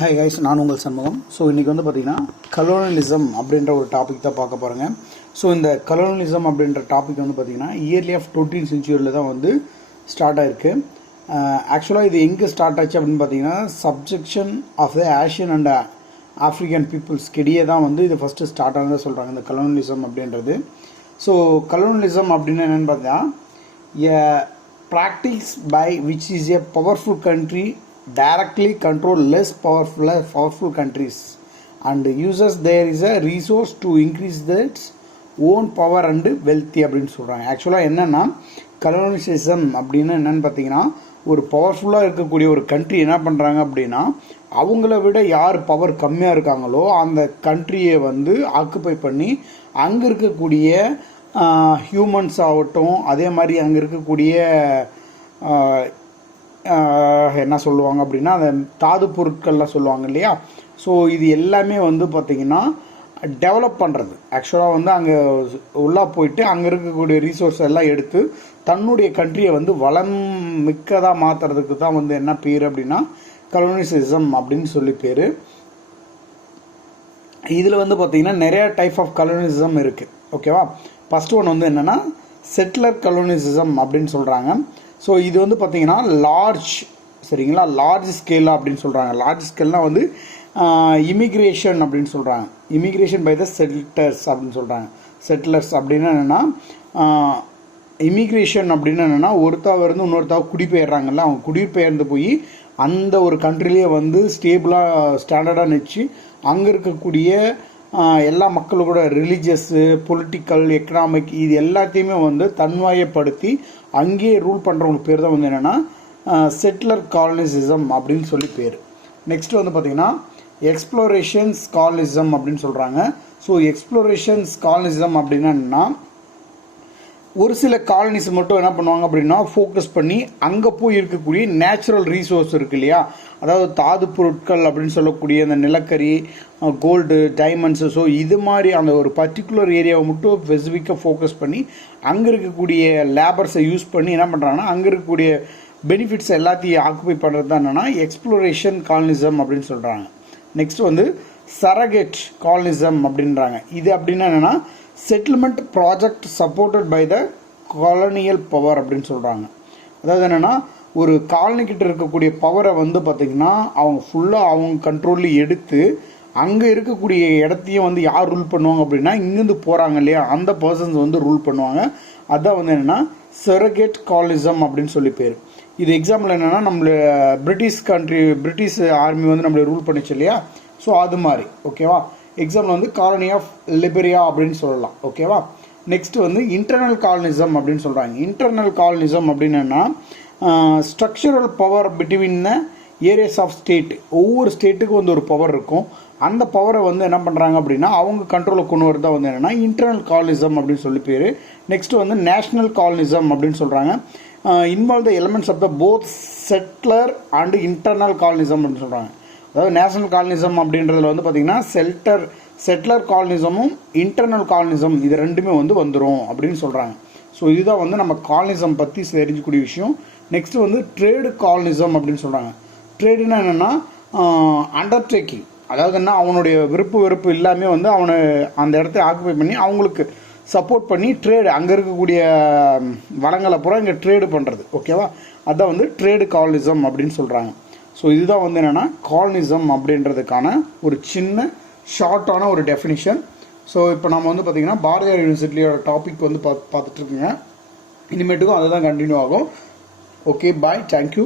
Hi guys, நான் உங்கள் Shanmugam. So இன்றைக்கி வந்து பார்த்திங்கன்னா கலோனலிசம் அப்படின்ற ஒரு டாபிக் தான் பார்க்க போகிறேங்க. ஸோ இந்த கலோனலிசம் அப்படின்ற டாபிக் வந்து பார்த்திங்கன்னா இயர்லி ஆஃப் 14th century தான் வந்து ஸ்டார்ட் ஆகிருக்கு. ஆக்சுவலாக இது எங்கே ஸ்டார்ட் ஆச்சு அப்படின்னு பார்த்தீங்கன்னா subjection of the Asian and African பீப்புள்ஸ்கிடையே தான் வந்து இது ஃபஸ்ட்டு ஸ்டார்ட் ஆனதாக சொல்கிறாங்க இந்த கலோனலிசம் அப்படின்றது. ஸோ கலோனலிசம் அப்படின்னு என்னென்னு பார்த்தீங்கன்னா practice by which is a powerful country directly control less powerful countries and uses there is a resource to increase its own power and wealth அப்படின்னு சொல்கிறாங்க. ஆக்சுவலாக என்னென்னா கலோனிசிசம் அப்படின்னு என்னென்னு பார்த்தீங்கன்னா ஒரு பவர்ஃபுல்லாக இருக்கக்கூடிய ஒரு கண்ட்ரி என்ன பண்ணுறாங்க அப்படின்னா அவங்கள விட யார் பவர் கம்மியாக இருக்காங்களோ அந்த கண்ட்ரியை வந்து ஆக்குப்பை பண்ணி அங்கே இருக்கக்கூடிய ஹியூமன்ஸ் ஆகட்டும், அதே மாதிரி அங்கே இருக்கக்கூடிய என்ன சொல்லுவாங்க அப்படின்னா அந்த தாது பொருட்கள்லாம் சொல்லுவாங்க இல்லையா. ஸோ இது எல்லாமே வந்து பார்த்திங்கன்னா டெவலப் பண்ணுறது. ஆக்சுவலாக வந்து அங்கே உள்ளே போயிட்டு அங்கே இருக்கக்கூடிய ரீசோர்ஸ் எல்லாம் எடுத்து தன்னுடைய கண்ட்ரியை வந்து வளம் மிக்கதாக மாற்றுறதுக்கு தான் வந்து என்ன பேர் அப்படின்னா கலோனிசிசம் அப்படின்னு சொல்லி பேர். இதில் வந்து பார்த்திங்கன்னா நிறையா டைப் ஆஃப் கலோனிசிசம் இருக்குது. ஓகேவா. ஃபஸ்ட் ஒன் வந்து என்னென்னா செட்டிலர் கலோனிசிசம் அப்படின்னு சொல்கிறாங்க. ஸோ இது வந்து பார்த்திங்கன்னா லார்ஜ் ஸ்கேலாக அப்படின்னு சொல்கிறாங்க. லார்ஜ் ஸ்கேல்னால் வந்து இமிக்ரேஷன் அப்படின்னு சொல்கிறாங்க. இமிக்ரேஷன் பை த செட்டிலர்ஸ் அப்படின்னு சொல்கிறாங்க. செட்டிலர்ஸ் அப்படின்னு என்னென்னா இமிக்ரேஷன் அப்படின்னு என்னென்னா ஒருத்தவருந்து இன்னொருத்தவ குடிபெயர்றாங்கல்ல, அவங்க குடிபெயர்ந்து போய் அந்த ஒரு கண்ட்ரிலேயே வந்து ஸ்டேபிளாக ஸ்டாண்டர்டாக நினச்சி அங்கே இருக்கக்கூடிய எல்லா மக்களோட ரிலீஜியஸு, பொலிட்டிக்கல், எக்கனாமிக் இது எல்லாத்தையுமே வந்து தன்வாயப்படுத்தி அங்கேயே ரூல் பண்ணுறவங்களுக்கு பேர் தான் வந்து என்னென்னா செட்டிலர் காலனிசிசம் அப்படின்னு சொல்லி பேர். நெக்ஸ்ட் வந்து பார்த்திங்கன்னா எக்ஸ்ப்ளோரேஷன்ஸ் காலனிசம் அப்படின்னு சொல்கிறாங்க. ஸோ எக்ஸ்ப்ளோரேஷன்ஸ் காலனிசம் அப்படின்னா என்னென்னா ஒரு சில காலனிஸ் மட்டும் என்ன பண்ணுவாங்க அப்படின்னா ஃபோக்கஸ் பண்ணி அங்கே போய் இருக்கக்கூடிய நேச்சுரல் ரீசோர்ஸ் இருக்கு இல்லையா, அதாவது தாது பொருட்கள் அப்படின்னு சொல்லக்கூடிய அந்த நிலக்கரி, கோல்டு, டைமண்ட்ஸு. ஸோ இது மாதிரி அந்த ஒரு பர்டிகுலர் ஏரியாவை மட்டும் ஸ்பெசிஃபிக்காக ஃபோக்கஸ் பண்ணி அங்கே இருக்கக்கூடிய லேபர்ஸை யூஸ் பண்ணி என்ன பண்ணுறாங்கன்னா அங்கே இருக்கக்கூடிய பெனிஃபிட்ஸ் எல்லாத்தையும் ஆக்குபை பண்ணுறது தான் என்னென்னா எக்ஸ்ப்ளோரேஷன் காலனிசம் அப்படின்னு சொல்கிறாங்க. நெக்ஸ்ட் வந்து சரகேட் காலனிசம் அப்படின்றாங்க. இது அப்படின்னா என்னென்னா settlement project supported by the colonial power அப்படின்னு சொல்கிறாங்க. அதாவது என்னென்னா ஒரு காலனிக்கிட்ட இருக்கக்கூடிய பவரை வந்து பார்த்திங்கன்னா அவங்க ஃபுல்லாக அவங்க கண்ட்ரோலில் எடுத்து அங்கே இருக்கக்கூடிய இடத்தையும் வந்து யார் ரூல் பண்ணுவாங்க அப்படின்னா இங்கேருந்து போகிறாங்க இல்லையா அந்த பர்சன்ஸ் வந்து ரூல் பண்ணுவாங்க. அதான் வந்து என்னென்னா சரகேட் காலனிசம் அப்படின்னு சொல்லி பேர். இது எக்ஸாம்பிள் என்னென்னா நம்மள பிரிட்டிஷ் ஆர்மி வந்து நம்மளை ரூல் பண்ணிச்சு இல்லையா. ஸோ அது மாதிரி ஓகேவா. எக்ஸாம்பிள் வந்து காலனி ஆஃப் லிபரியா அப்படின்னு சொல்லலாம். ஓகேவா. நெக்ஸ்ட் வந்து இன்டர்னல் காலனிசம் அப்படின்னு சொல்கிறாங்க. இன்டர்னல் காலனிசம் அப்படின்னா structural power between the areas of state. ஒவ்வொரு ஸ்டேட்டுக்கும் வந்து ஒரு பவர் இருக்கும். அந்த பவரை வந்து என்ன பண்ணுறாங்க அப்படின்னா அவங்க கண்ட்ரோலில் கொண்டு வரதான் வந்து என்னென்னா இன்டர்னல் காலனிசம் அப்படின்னு சொல்லி பேர். நெக்ஸ்ட் வந்து நேஷ்னல் காலனிசம் அப்படின்னு சொல்கிறாங்க. Involve the elements of the both settler and internal colonialism அப்படின்னு சொல்கிறாங்க. அதாவது நேஷனல் காலனிசம் அப்படின்றதுல வந்து பார்த்திங்கன்னா செட்டிலர் காலனிசமும் இன்டர்னல் காலனிசம் இது ரெண்டுமே வந்து வந்துடும் அப்படின்னு சொல்கிறாங்க. ஸோ இதுதான் வந்து நம்ம காலனிசம் பற்றி தெரிஞ்சுக்கூடிய விஷயம். நெக்ஸ்ட் வந்து ட்ரேடு காலனிசம் அப்படின்னு சொல்கிறாங்க. ட்ரேடுன்னா என்னென்னா அண்டர்டேக்கிங், அதாவது என்ன அவனுடைய வெறுப்பு எல்லாமே வந்து அவனை அந்த இடத்த ஆக்குபை பண்ணி அவங்களுக்கு சப்போர்ட் பண்ணி ட்ரேடு அங்கே இருக்கக்கூடிய வளங்களை பூரா இங்கே ட்ரேடு பண்ணுறது. ஓகேவா. அதான் வந்து ட்ரேடு காலனிசம் அப்படின்னு சொல்கிறாங்க. ஸோ இதுதான் வந்து என்னென்னா காலனிசம் அப்படின்றதுக்கான ஒரு சின்ன ஷார்ட்டான ஒரு டெஃபினிஷன். ஸோ இப்போ நம்ம வந்து பார்த்திங்கன்னா பாரதியார் யூனிவர்சிட்டியோட டாபிக் வந்து பார்த்துட்ருக்குங்க. இனிமேட்டுக்கும் அதுதான் கண்டினியூ ஆகும். ஓகே, பாய், தேங்க்யூ.